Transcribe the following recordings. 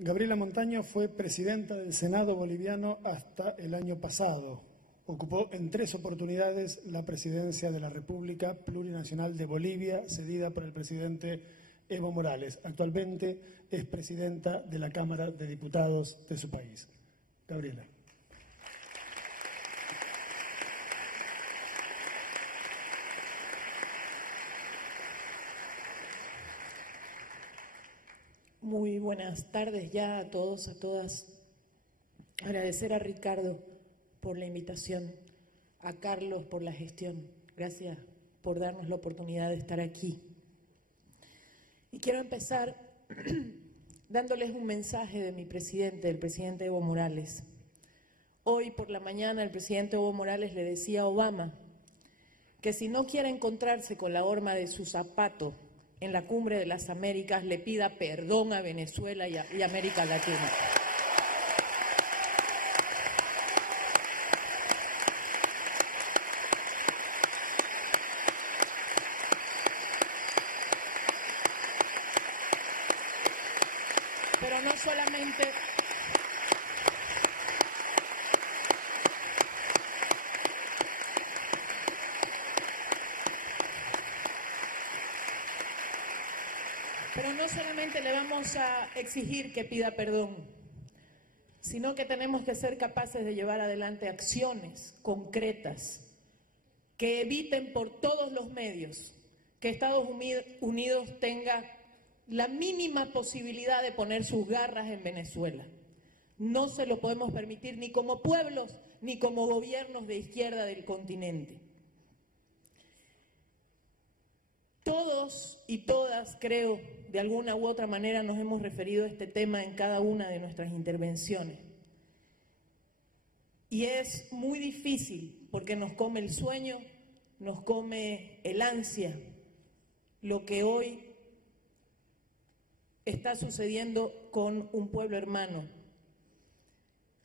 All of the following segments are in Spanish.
Gabriela Montaño fue presidenta del Senado boliviano hasta el año pasado. Ocupó en 3 oportunidades la presidencia de la República Plurinacional de Bolivia, cedida por el presidente Evo Morales. Actualmente es presidenta de la Cámara de Diputados de su país. Gabriela. Muy buenas tardes ya a todos, a todas. Agradecer a Ricardo por la invitación, a Carlos por la gestión. Gracias por darnos la oportunidad de estar aquí. Y quiero empezar dándoles un mensaje de mi presidente, el presidente Evo Morales. Hoy por la mañana el presidente Evo Morales le decía a Obama que si no quiere encontrarse con la horma de su zapato en la Cumbre de las Américas, le pida perdón a Venezuela y a América Latina. Pero no solamente... Pero no solamente le vamos a exigir que pida perdón, sino que tenemos que ser capaces de llevar adelante acciones concretas que eviten por todos los medios que Estados Unidos tenga la mínima posibilidad de poner sus garras en Venezuela. No se lo podemos permitir ni como pueblos ni como gobiernos de izquierda del continente. Todos y todas, creo, de alguna u otra manera nos hemos referido a este tema en cada una de nuestras intervenciones. Y es muy difícil porque nos come el sueño, nos come el ansia, lo que hoy está sucediendo con un pueblo hermano,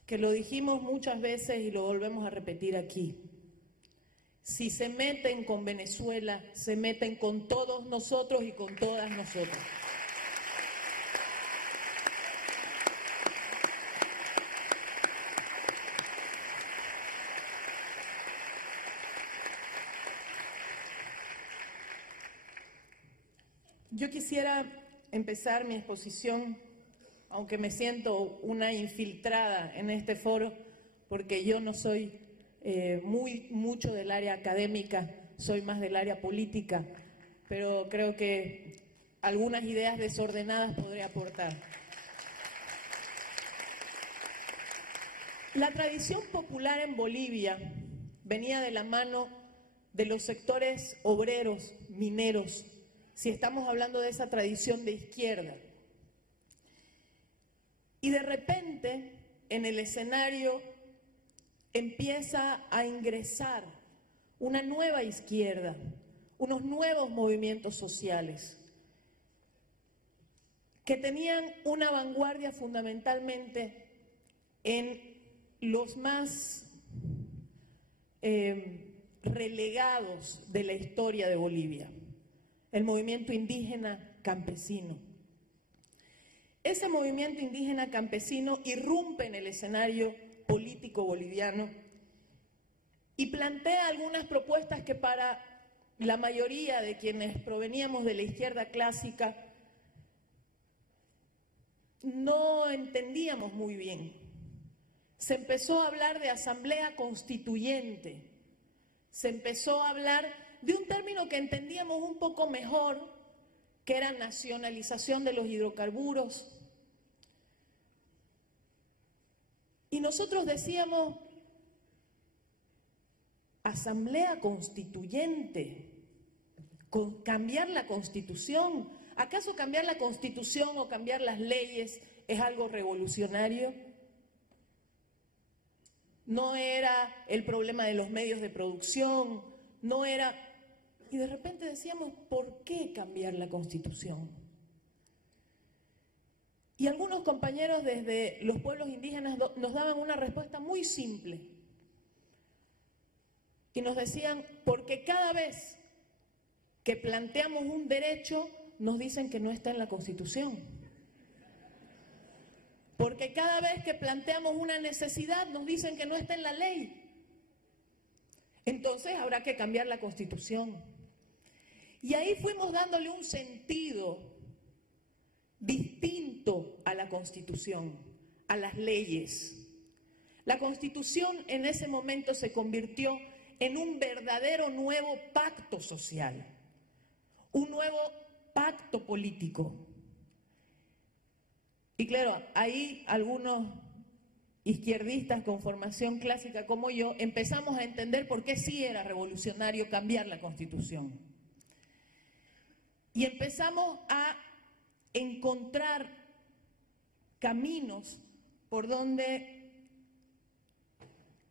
que lo dijimos muchas veces y lo volvemos a repetir aquí. Si se meten con Venezuela, se meten con todos nosotros y con todas nosotras. Yo quisiera empezar mi exposición, aunque me siento una infiltrada en este foro, porque yo no soy mucho del área académica, soy más del área política, pero creo que algunas ideas desordenadas podré aportar. La tradición popular en Bolivia venía de la mano de los sectores obreros, mineros, si estamos hablando de esa tradición de izquierda. Y de repente, en el escenario empieza a ingresar una nueva izquierda, unos nuevos movimientos sociales que tenían una vanguardia fundamentalmente en los más relegados de la historia de Bolivia, el movimiento indígena campesino. Ese movimiento indígena campesino irrumpe en el escenario político boliviano y plantea algunas propuestas que para la mayoría de quienes proveníamos de la izquierda clásica no entendíamos muy bien. Se empezó a hablar de asamblea constituyente, se empezó a hablar de un término que entendíamos un poco mejor, que era nacionalización de los hidrocarburos. Y nosotros decíamos, asamblea constituyente, cambiar la Constitución. ¿Acaso cambiar la Constitución o cambiar las leyes es algo revolucionario? No era el problema de los medios de producción, no era... Y de repente decíamos, ¿por qué cambiar la Constitución? Y algunos compañeros desde los pueblos indígenas nos daban una respuesta muy simple. Y nos decían, porque cada vez que planteamos un derecho, nos dicen que no está en la Constitución. Porque cada vez que planteamos una necesidad nos dicen que no está en la ley. Entonces habrá que cambiar la Constitución. Y ahí fuimos dándole un sentido distinto a la Constitución, a las leyes. La Constitución en ese momento se convirtió en un verdadero nuevo pacto social, un nuevo pacto político. Y claro, ahí algunos izquierdistas con formación clásica como yo empezamos a entender por qué sí era revolucionario cambiar la Constitución. Y empezamos a encontrar caminos por donde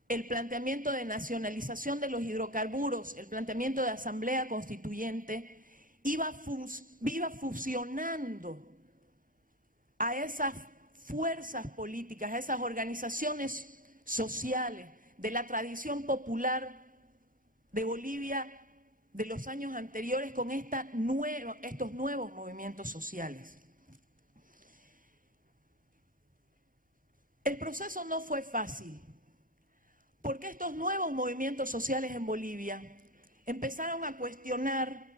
el planteamiento de nacionalización de los hidrocarburos, el planteamiento de asamblea constituyente, iba fusionando a esas fuerzas políticas, a esas organizaciones sociales de la tradición popular de Bolivia de los años anteriores con estos nuevos movimientos sociales. El proceso no fue fácil, porque estos nuevos movimientos sociales en Bolivia empezaron a cuestionar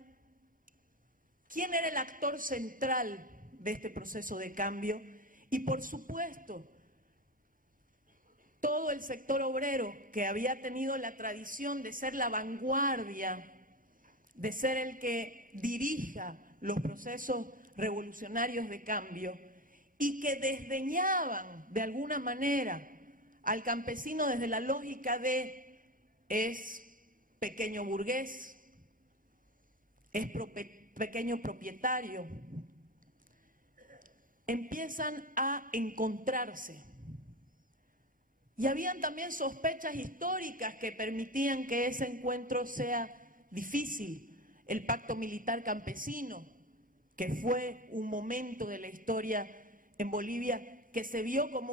quién era el actor central de este proceso de cambio y, por supuesto, todo el sector obrero que había tenido la tradición de ser la vanguardia, de ser el que dirija los procesos revolucionarios de cambio y que desdeñaban de alguna manera al campesino desde la lógica de es pequeño burgués, es pequeño propietario, empiezan a encontrarse. Y habían también sospechas históricas que permitían que ese encuentro sea difícil. El pacto militar campesino, que fue un momento de la historia en Bolivia que se vio como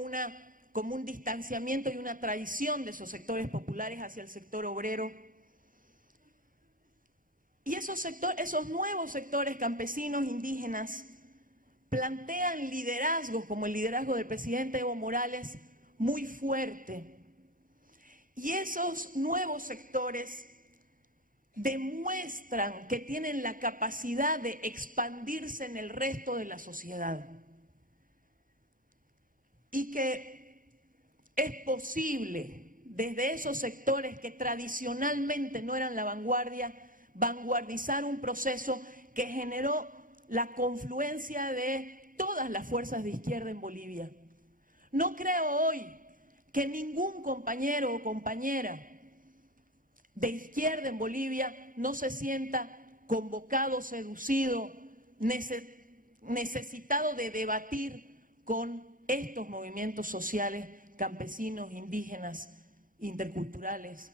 un distanciamiento y una traición de esos sectores populares hacia el sector obrero. Y esos nuevos sectores campesinos indígenas plantean liderazgos como el liderazgo del presidente Evo Morales muy fuerte. Y esos nuevos sectores demuestran que tienen la capacidad de expandirse en el resto de la sociedad. Y que es posible, desde esos sectores que tradicionalmente no eran la vanguardia, vanguardizar un proceso que generó la confluencia de todas las fuerzas de izquierda en Bolivia. No creo hoy que ningún compañero o compañera de izquierda en Bolivia no se sienta convocado, seducido, necesitado de debatir con estos movimientos sociales, campesinos, indígenas, interculturales.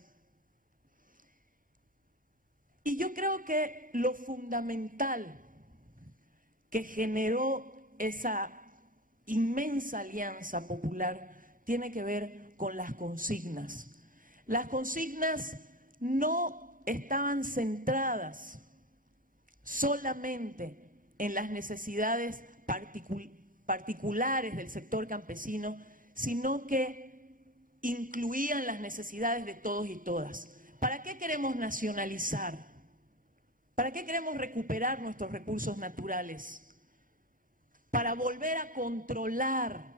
Y yo creo que lo fundamental que generó esa inmensa alianza popular tiene que ver con las consignas. Las consignas no estaban centradas solamente en las necesidades particulares del sector campesino, sino que incluían las necesidades de todos y todas. ¿Para qué queremos nacionalizar? ¿Para qué queremos recuperar nuestros recursos naturales? Para volver a controlar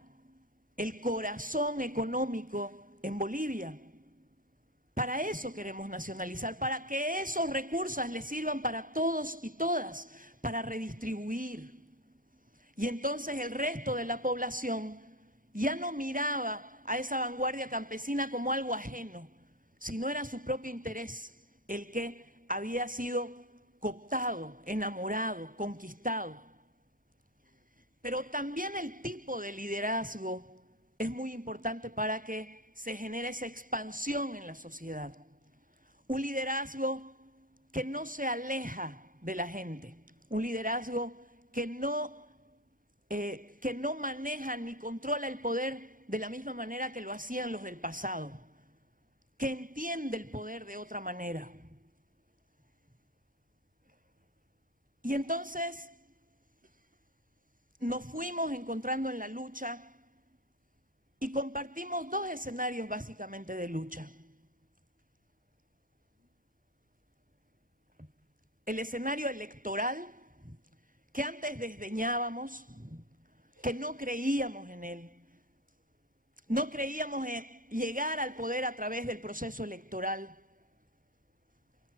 el corazón económico en Bolivia. Para eso queremos nacionalizar, para que esos recursos les sirvan para todos y todas, para redistribuir. Y entonces el resto de la población ya no miraba a esa vanguardia campesina como algo ajeno, sino era su propio interés el que había sido cooptado, enamorado, conquistado. Pero también el tipo de liderazgo es muy importante para que se genere esa expansión en la sociedad. Un liderazgo que no se aleja de la gente, un liderazgo que no maneja ni controla el poder de la misma manera que lo hacían los del pasado, que entiende el poder de otra manera. Y entonces nos fuimos encontrando en la lucha y compartimos dos escenarios básicamente de lucha. El escenario electoral, que antes desdeñábamos, que no creíamos en él. No creíamos en llegar al poder a través del proceso electoral.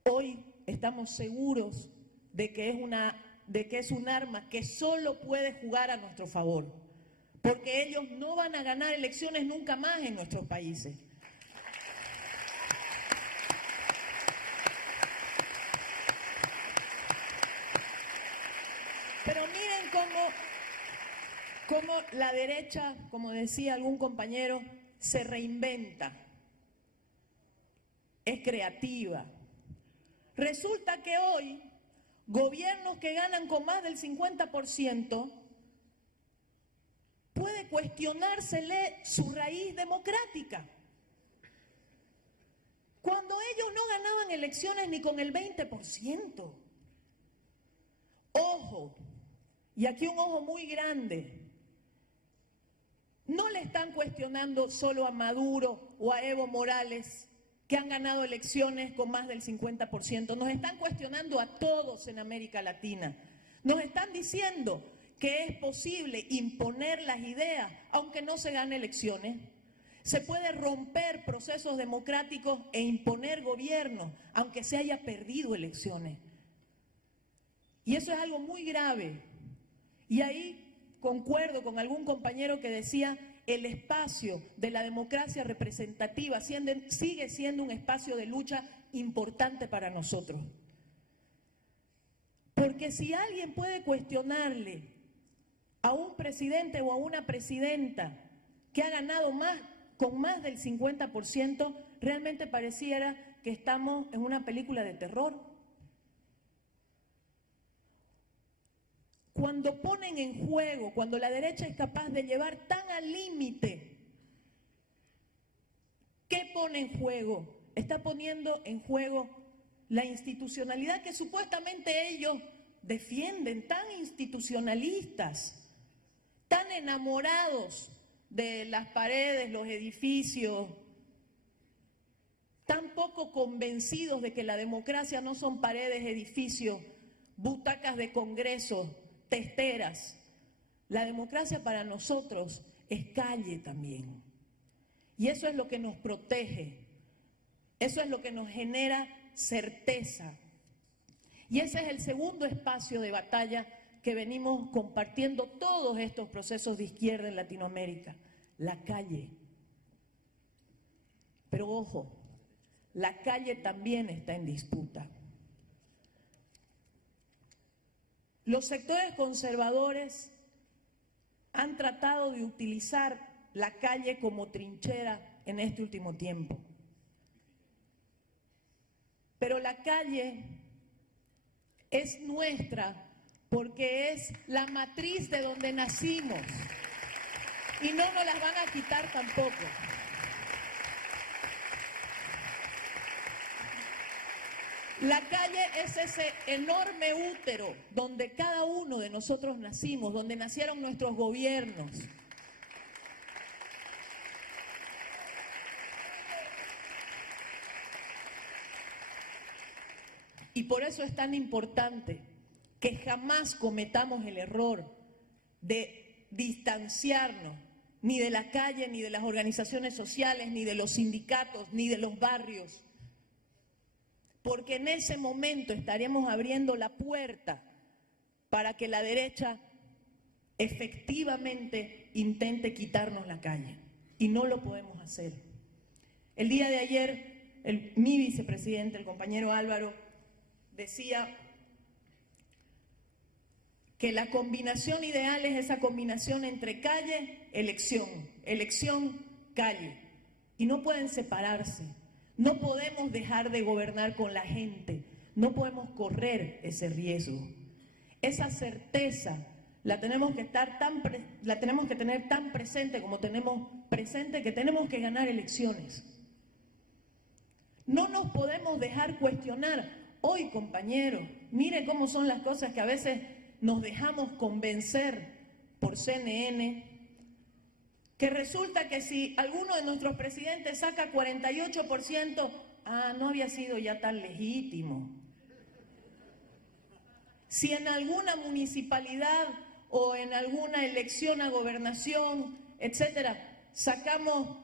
Hoy estamos seguros de que es un arma que solo puede jugar a nuestro favor, porque ellos no van a ganar elecciones nunca más en nuestros países. Pero miren cómo la derecha, como decía algún compañero, se reinventa, es creativa. Resulta que hoy gobiernos que ganan con más del 50% puede cuestionársele su raíz democrática. Cuando ellos no ganaban elecciones ni con el 20%. Ojo, y aquí un ojo muy grande. No le están cuestionando solo a Maduro o a Evo Morales, que han ganado elecciones con más del 50%. Nos están cuestionando a todos en América Latina. Nos están diciendo que es posible imponer las ideas, aunque no se gane elecciones. Se puede romper procesos democráticos e imponer gobiernos, aunque se haya perdido elecciones. Y eso es algo muy grave. Y ahí concuerdo con algún compañero que decía, el espacio de la democracia representativa sigue siendo un espacio de lucha importante para nosotros. Porque si alguien puede cuestionarle a un presidente o a una presidenta que ha ganado con más del 50%, realmente pareciera que estamos en una película de terror. Cuando ponen en juego, cuando la derecha es capaz de llevar tan al límite, ¿qué pone en juego? Está poniendo en juego la institucionalidad que supuestamente ellos defienden, tan institucionalistas, tan enamorados de las paredes, los edificios, tan poco convencidos de que la democracia no son paredes, edificios, butacas de congreso, testeras. La democracia para nosotros es calle también. Y eso es lo que nos protege. Eso es lo que nos genera certeza. Y ese es el segundo espacio de batalla que venimos compartiendo todos estos procesos de izquierda en Latinoamérica. La calle. Pero ojo, la calle también está en disputa. Los sectores conservadores han tratado de utilizar la calle como trinchera en este último tiempo. Pero la calle es nuestra porque es la matriz de donde nacimos y no nos las van a quitar tampoco. La calle es ese enorme útero donde cada uno de nosotros nacimos, donde nacieron nuestros gobiernos. Y por eso es tan importante que jamás cometamos el error de distanciarnos ni de la calle, ni de las organizaciones sociales, ni de los sindicatos, ni de los barrios. Porque en ese momento estaremos abriendo la puerta para que la derecha efectivamente intente quitarnos la calle. Y no lo podemos hacer. El día de ayer, mi vicepresidente, el compañero Álvaro, decía que la combinación ideal es esa combinación entre calle, elección, elección, calle. Y no pueden separarse. No podemos dejar de gobernar con la gente, no podemos correr ese riesgo. Esa certeza la tenemos que tener tan presente como tenemos presente que tenemos que ganar elecciones. No nos podemos dejar cuestionar. Hoy, compañeros, miren cómo son las cosas que a veces nos dejamos convencer por CNN, que resulta que si alguno de nuestros presidentes saca 48%, no había sido ya tan legítimo. Si en alguna municipalidad o en alguna elección a gobernación, etcétera, sacamos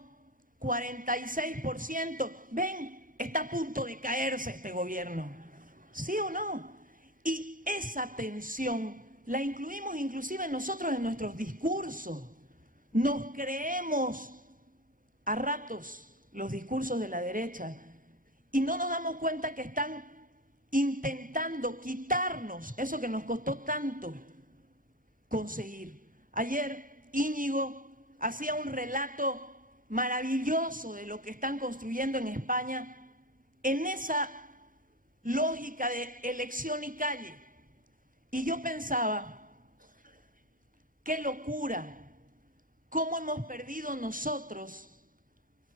46%, ven, está a punto de caerse este gobierno. ¿Sí o no? Y esa tensión la incluimos inclusive nosotros en nuestros discursos. Nos creemos a ratos los discursos de la derecha y no nos damos cuenta que están intentando quitarnos eso que nos costó tanto conseguir. Ayer Íñigo hacía un relato maravilloso de lo que están construyendo en España en esa lógica de elección y calle. Y yo pensaba, qué locura, cómo hemos perdido nosotros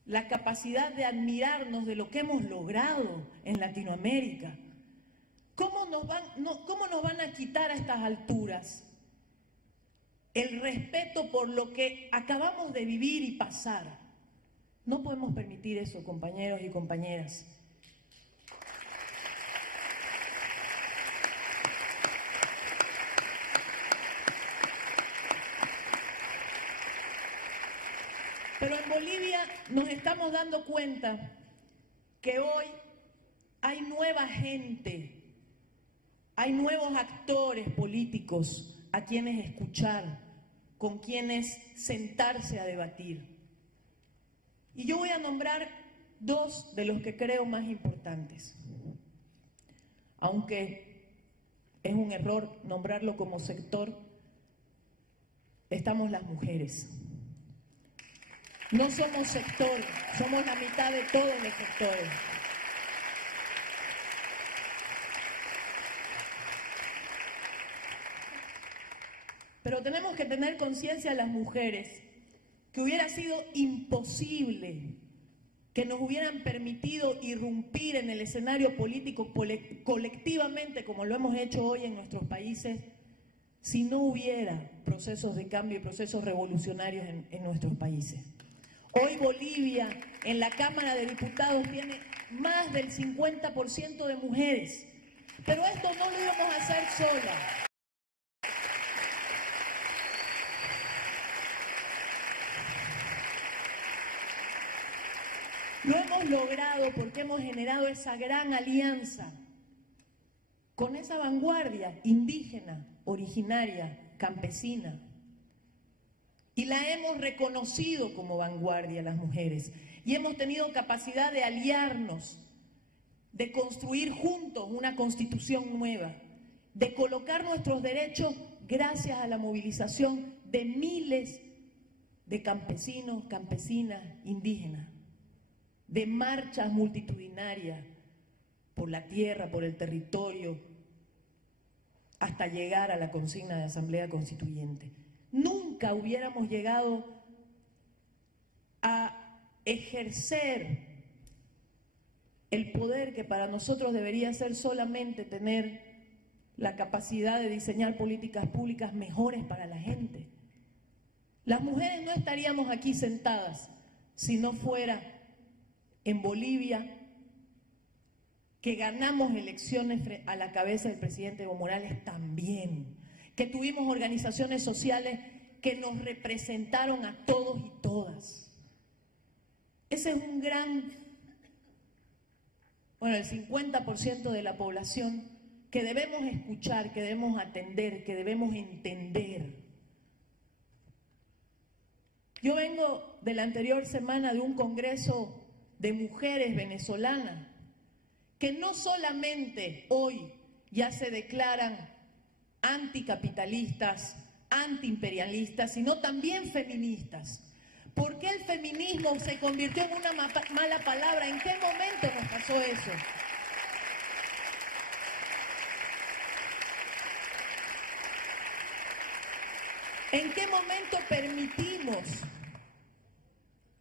la capacidad de admirarnos de lo que hemos logrado en Latinoamérica. ¿Cómo nos van a quitar a estas alturas el respeto por lo que acabamos de vivir y pasar? No podemos permitir eso, compañeros y compañeras. Pero en Bolivia nos estamos dando cuenta que hoy hay nueva gente, hay nuevos actores políticos a quienes escuchar, con quienes sentarse a debatir. Y yo voy a nombrar dos de los que creo más importantes, aunque es un error nombrarlo como sector. Estamos las mujeres. No somos sector, somos la mitad de todos los sectores. Pero tenemos que tener conciencia las mujeres que hubiera sido imposible que nos hubieran permitido irrumpir en el escenario político colectivamente como lo hemos hecho hoy en nuestros países si no hubiera procesos de cambio y procesos revolucionarios en nuestros países. Hoy Bolivia en la Cámara de Diputados tiene más del 50% de mujeres, pero esto no lo íbamos a hacer sola. Lo hemos logrado porque hemos generado esa gran alianza con esa vanguardia indígena, originaria, campesina. Y la hemos reconocido como vanguardia las mujeres. Y hemos tenido capacidad de aliarnos, de construir juntos una constitución nueva, de colocar nuestros derechos gracias a la movilización de miles de campesinos, campesinas, indígenas, de marchas multitudinarias por la tierra, por el territorio, hasta llegar a la consigna de Asamblea Constituyente. Nunca hubiéramos llegado a ejercer el poder que para nosotros debería ser solamente tener la capacidad de diseñar políticas públicas mejores para la gente. Las mujeres no estaríamos aquí sentadas si no fuera en Bolivia que ganamos elecciones a la cabeza del presidente Evo Morales también, que tuvimos organizaciones sociales que nos representaron a todos y todas. Ese es un gran, el 50% de la población que debemos escuchar, que debemos atender, que debemos entender. Yo vengo de la anterior semana de un congreso de mujeres venezolanas que no solamente hoy ya se declaran anticapitalistas, antiimperialistas, sino también feministas. ¿Por qué el feminismo se convirtió en una mala palabra? ¿En qué momento nos pasó eso? ¿En qué momento permitimos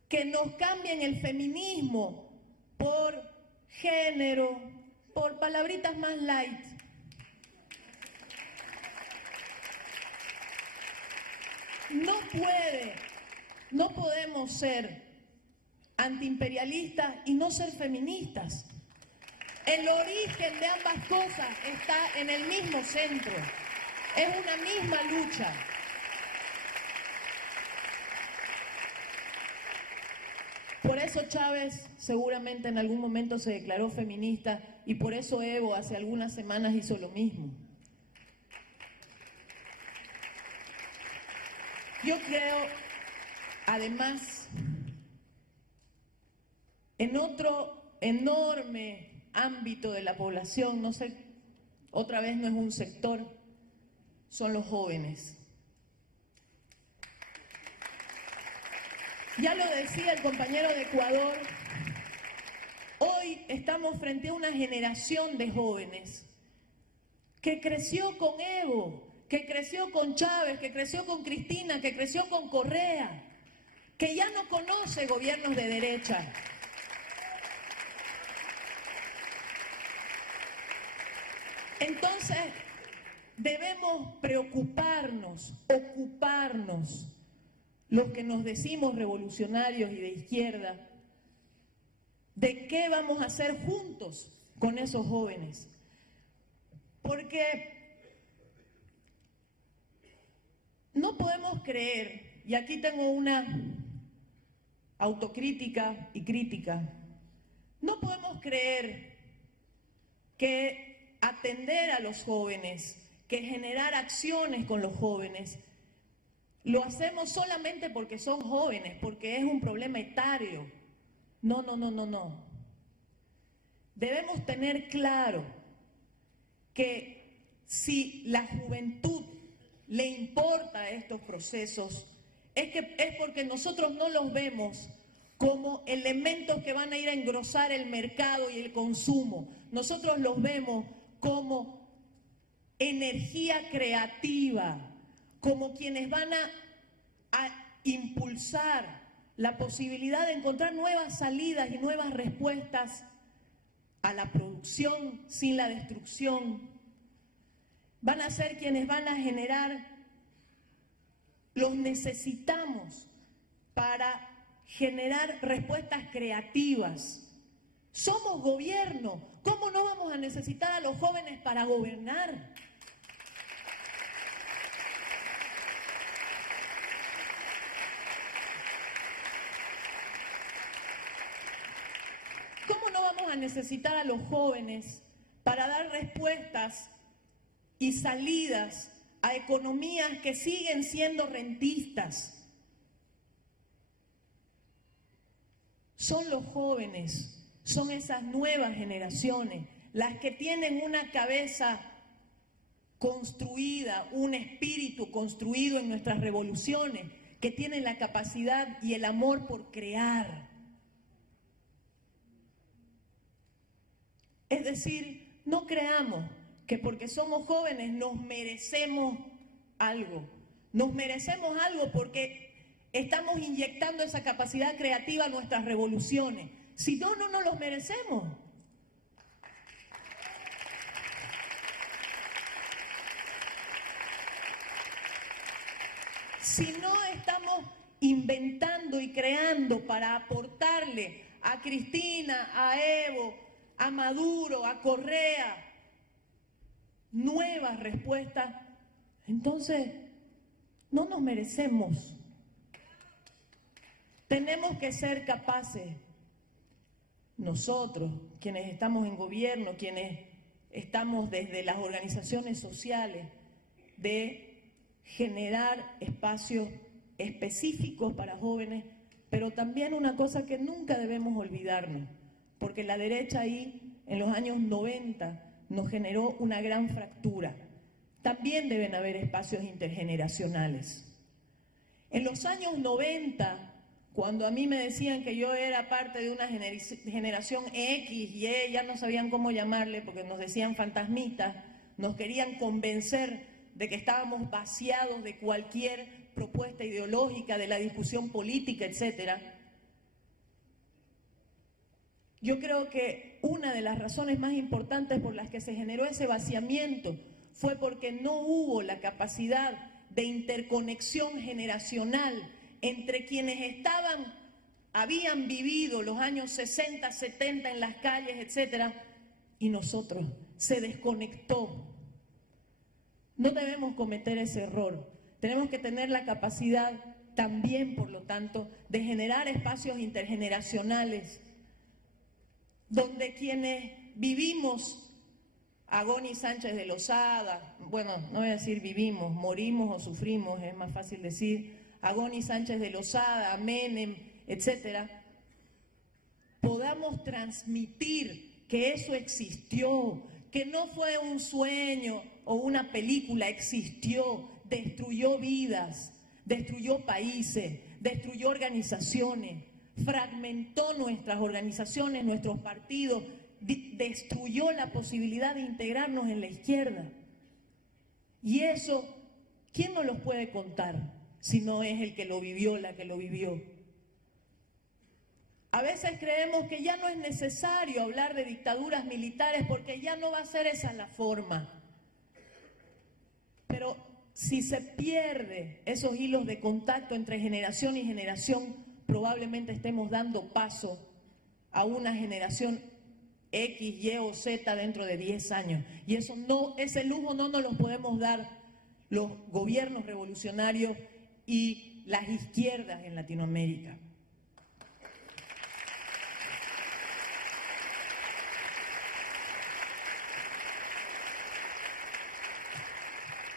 que nos cambien el feminismo por género, por palabritas más light? No podemos ser antiimperialistas y no ser feministas. El origen de ambas cosas está en el mismo centro. Es una misma lucha. Por eso Chávez seguramente en algún momento se declaró feminista y por eso Evo hace algunas semanas hizo lo mismo. Yo creo, además, en otro enorme ámbito de la población, no sé, otra vez no es un sector, son los jóvenes. Ya lo decía el compañero de Ecuador, hoy estamos frente a una generación de jóvenes que creció con Evo, que creció con Chávez, que creció con Cristina, que creció con Correa, que ya no conoce gobiernos de derecha. Entonces, debemos preocuparnos, ocuparnos, los que nos decimos revolucionarios y de izquierda, de qué vamos a hacer juntos con esos jóvenes. Porque no podemos creer, y aquí tengo una autocrítica y crítica, no podemos creer que atender a los jóvenes, que generar acciones con los jóvenes, lo hacemos solamente porque son jóvenes, porque es un problema etario. No, no, no, no, no. Debemos tener claro que si la juventud le importa estos procesos, es porque nosotros no los vemos como elementos que van a ir a engrosar el mercado y el consumo. Nosotros los vemos como energía creativa, como quienes van a impulsar la posibilidad de encontrar nuevas salidas y nuevas respuestas a la producción sin la destrucción. Van a ser quienes van a generar, los necesitamos para generar respuestas creativas. Somos gobierno, ¿cómo no vamos a necesitar a los jóvenes para gobernar? ¿Cómo no vamos a necesitar a los jóvenes para dar respuestas y salidas a economías que siguen siendo rentistas? Son los jóvenes, son esas nuevas generaciones, las que tienen una cabeza construida, un espíritu construido en nuestras revoluciones, que tienen la capacidad y el amor por crear. Es decir, no creamos que porque somos jóvenes nos merecemos algo. Nos merecemos algo porque estamos inyectando esa capacidad creativa a nuestras revoluciones. Si no, no nos los merecemos. Si no estamos inventando y creando para aportarle a Cristina, a Evo, a Maduro, a Correa, nuevas respuestas, entonces no nos merecemos. Tenemos que ser capaces, nosotros, quienes estamos en gobierno, quienes estamos desde las organizaciones sociales, de generar espacios específicos para jóvenes, pero también una cosa que nunca debemos olvidarnos, porque la derecha ahí, en los años 90, nos generó una gran fractura. También deben haber espacios intergeneracionales. En los años 90, cuando a mí me decían que yo era parte de una generación X y Y, ya no sabían cómo llamarle porque nos decían fantasmitas, nos querían convencer de que estábamos vaciados de cualquier propuesta ideológica, de la discusión política, etcétera. Yo creo que una de las razones más importantes por las que se generó ese vaciamiento fue porque no hubo la capacidad de interconexión generacional entre quienes habían vivido los años 60, 70 en las calles, etcétera, y nosotros. Se desconectó. No debemos cometer ese error. Tenemos que tener la capacidad también, por lo tanto, de generar espacios intergeneracionales donde quienes vivimos, Agoni Sánchez de Lozada, bueno, no voy a decir vivimos, morimos o sufrimos, es más fácil decir, Agoni Sánchez de Lozada, Menem, etcétera, podamos transmitir que eso existió, que no fue un sueño o una película, existió, destruyó vidas, destruyó países, destruyó organizaciones, fragmentó nuestras organizaciones, nuestros partidos, destruyó la posibilidad de integrarnos en la izquierda. Y eso, ¿quién nos los puede contar si no es el que lo vivió, la que lo vivió? A veces creemos que ya no es necesario hablar de dictaduras militares porque ya no va a ser esa la forma. Pero si se pierde esos hilos de contacto entre generación y generación, probablemente estemos dando paso a una generación X, Y o Z dentro de 10 años. Y eso no, ese lujo no nos lo podemos dar los gobiernos revolucionarios y las izquierdas en Latinoamérica.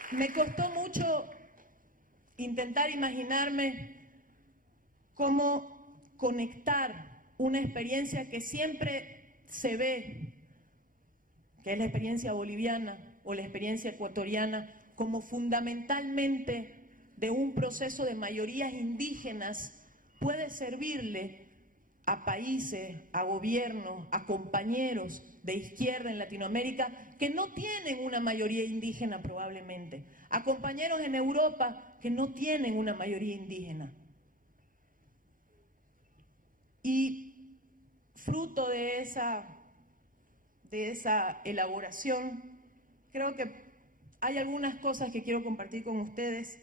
Me costó mucho intentar imaginarme cómo conectar una experiencia que siempre se ve, que es la experiencia boliviana o la experiencia ecuatoriana, como fundamentalmente de un proceso de mayorías indígenas, puede servirle a países, a gobiernos, a compañeros de izquierda en Latinoamérica que no tienen una mayoría indígena probablemente, a compañeros en Europa que no tienen una mayoría indígena. Y fruto de esa elaboración, creo que hay algunas cosas que quiero compartir con ustedes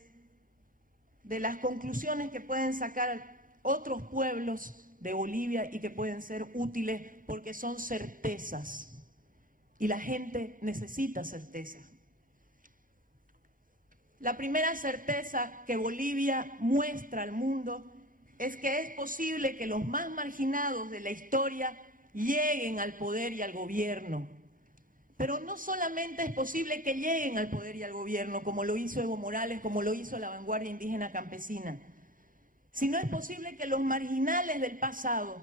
de las conclusiones que pueden sacar otros pueblos de Bolivia y que pueden ser útiles porque son certezas y la gente necesita certezas. La primera certeza que Bolivia muestra al mundo es que es posible que los más marginados de la historia lleguen al poder y al gobierno. Pero no solamente es posible que lleguen al poder y al gobierno, como lo hizo Evo Morales, como lo hizo la vanguardia indígena campesina, sino es posible que los marginales del pasado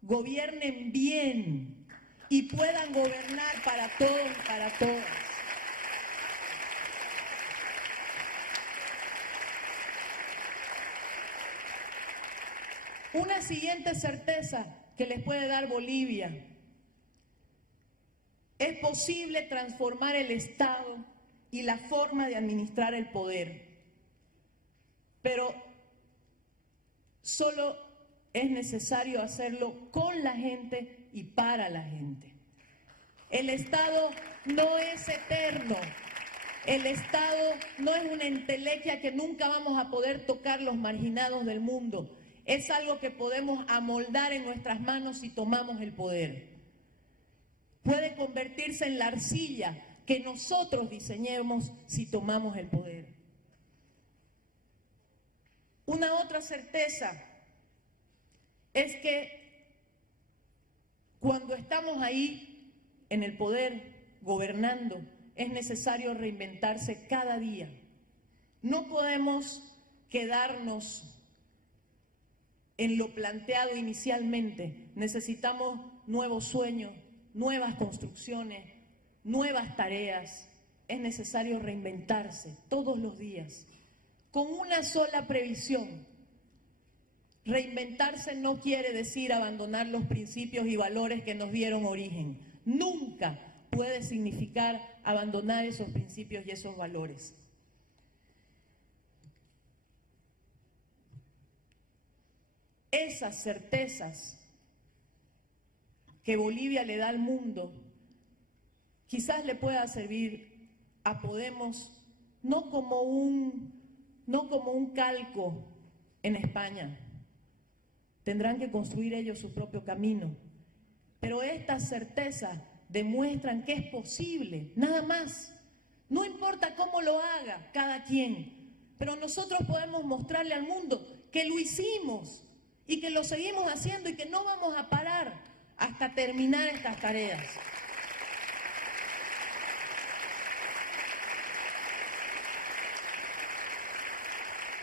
gobiernen bien y puedan gobernar para todos y para todas. Una siguiente certeza que les puede dar Bolivia: es posible transformar el Estado y la forma de administrar el poder, pero solo es necesario hacerlo con la gente y para la gente. El Estado no es eterno. El Estado no es una entelequia que nunca vamos a poder tocar los marginados del mundo. Es algo que podemos amoldar en nuestras manos si tomamos el poder. Puede convertirse en la arcilla que nosotros diseñemos si tomamos el poder. Una otra certeza es que cuando estamos ahí en el poder, gobernando, es necesario reinventarse cada día. No podemos quedarnos en lo planteado inicialmente. Necesitamos nuevos sueños, nuevas construcciones, nuevas tareas. Es necesario reinventarse todos los días, con una sola previsión. Reinventarse no quiere decir abandonar los principios y valores que nos dieron origen. Nunca puede significar abandonar esos principios y esos valores. Esas certezas que Bolivia le da al mundo quizás le pueda servir a Podemos no como un calco en España. Tendrán que construir ellos su propio camino. Pero estas certezas demuestran que es posible, nada más. No importa cómo lo haga cada quien, pero nosotros podemos mostrarle al mundo que lo hicimos y que lo seguimos haciendo y que no vamos a parar hasta terminar estas tareas.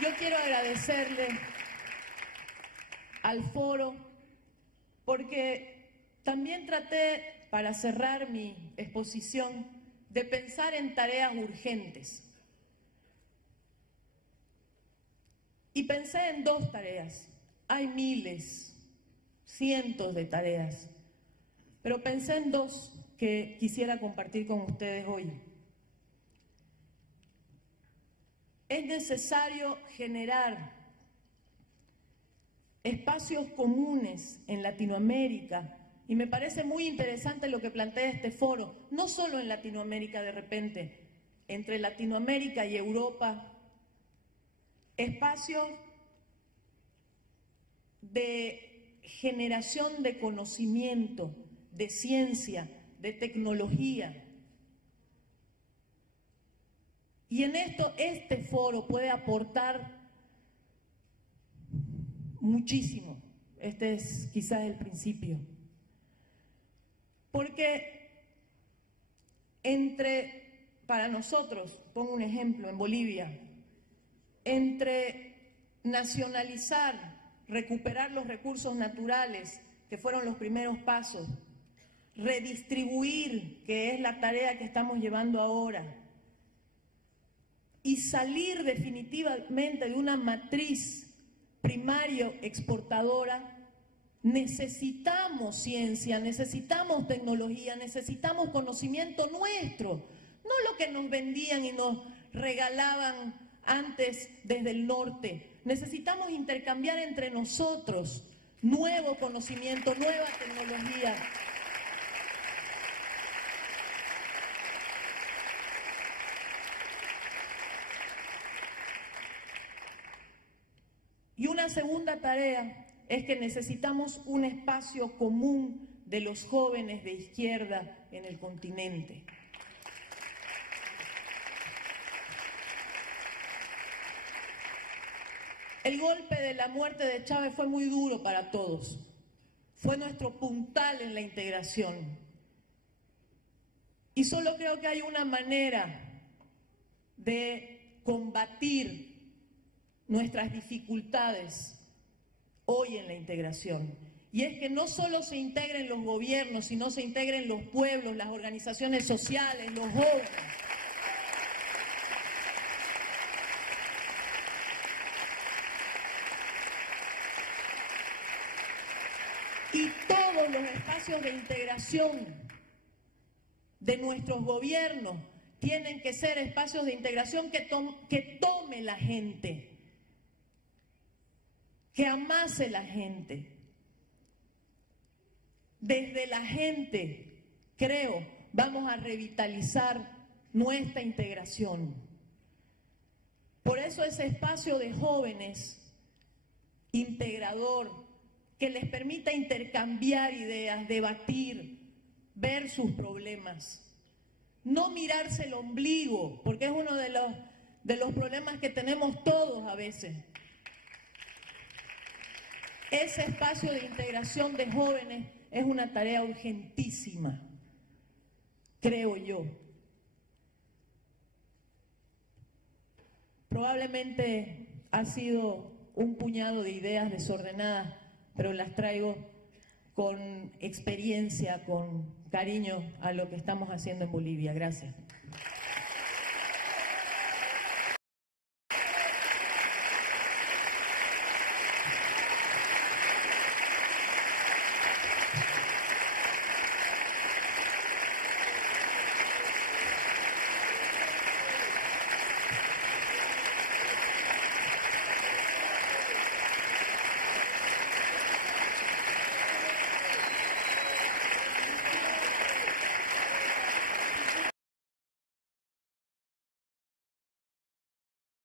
Yo quiero agradecerle al foro porque también traté, para cerrar mi exposición, de pensar en tareas urgentes. Y pensé en dos tareas. Hay miles, cientos de tareas, pero pensé en dos que quisiera compartir con ustedes hoy. Es necesario generar espacios comunes en Latinoamérica, y me parece muy interesante lo que plantea este foro, no solo en Latinoamérica de repente, entre Latinoamérica y Europa, espacios de generación de conocimiento, de ciencia, de tecnología. Y en esto, este foro puede aportar muchísimo. Este es quizás el principio. Porque para nosotros, pongo un ejemplo, en Bolivia, entre nacionalizar, recuperar los recursos naturales, que fueron los primeros pasos, redistribuir, que es la tarea que estamos llevando ahora, y salir definitivamente de una matriz primario exportadora, necesitamos ciencia, necesitamos tecnología, necesitamos conocimiento nuestro, no lo que nos vendían y nos regalaban antes desde el norte. Necesitamos intercambiar entre nosotros nuevo conocimiento, nueva tecnología. Y una segunda tarea es que necesitamos un espacio común de los jóvenes de izquierda en el continente. El golpe de la muerte de Chávez fue muy duro para todos. Fue nuestro puntal en la integración. Y solo creo que hay una manera de combatir nuestras dificultades hoy en la integración. Y es que no solo se integren los gobiernos, sino se integren los pueblos, las organizaciones sociales, los jóvenes. Y todos los espacios de integración de nuestros gobiernos tienen que ser espacios de integración que tome la gente, que amase la gente. Desde la gente, creo, vamos a revitalizar nuestra integración. Por eso ese espacio de jóvenes integrador, que les permita intercambiar ideas, debatir, ver sus problemas. No mirarse el ombligo, porque es uno de los problemas que tenemos todos a veces. Ese espacio de integración de jóvenes es una tarea urgentísima, creo yo. Probablemente ha sido un puñado de ideas desordenadas, pero las traigo con experiencia, con cariño a lo que estamos haciendo en Bolivia. Gracias.